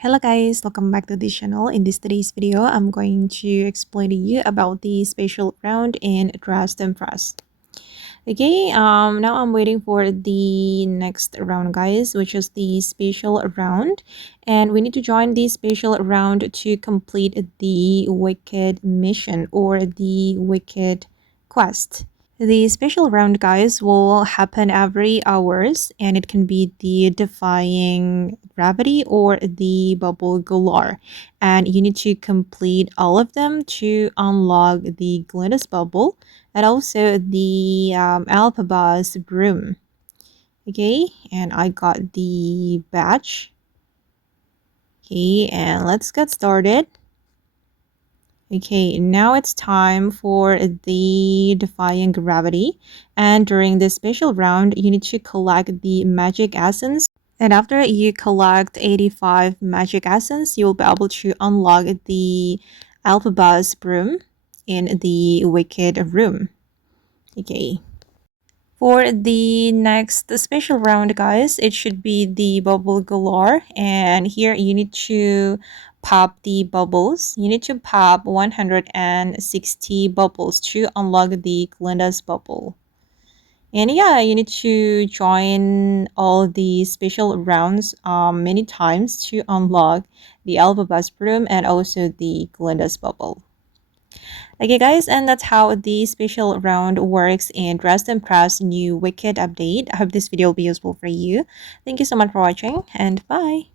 Hello guys, welcome back to this channel. In today's video, I'm going to explain to you about the special round in Trust and Press. Okay, now I'm waiting for the next round, guys, which is the special round, and we need to join the special round to complete the wicked mission or the wicked quest. The special round, guys, will happen every hours, and it can be the Defying Gravity or the Bubble Galore. And you need to complete all of them to unlock the Glinda's Bubble and also the Elphaba's Broom. Okay, and I got the badge. Okay, and let's get started. Okay, now it's time for the Defying Gravity. And during this special round, you need to collect the magic essence. And after you collect 85 magic essence, you'll be able to unlock the Elphaba's Broom in the Wicked Room. Okay. For the next special round, guys, it should be the Bubble Galore. And here you need to pop the bubbles. You need to pop 160 bubbles to unlock the Glinda's bubble. And yeah, you need to join all the special rounds many times to unlock the Elphaba's Broom and also the Glinda's bubble. Okay guys, and that's how the special round works in Dressed and Press new Wicked update. I hope this video will be useful for you. Thank you so much for watching and bye!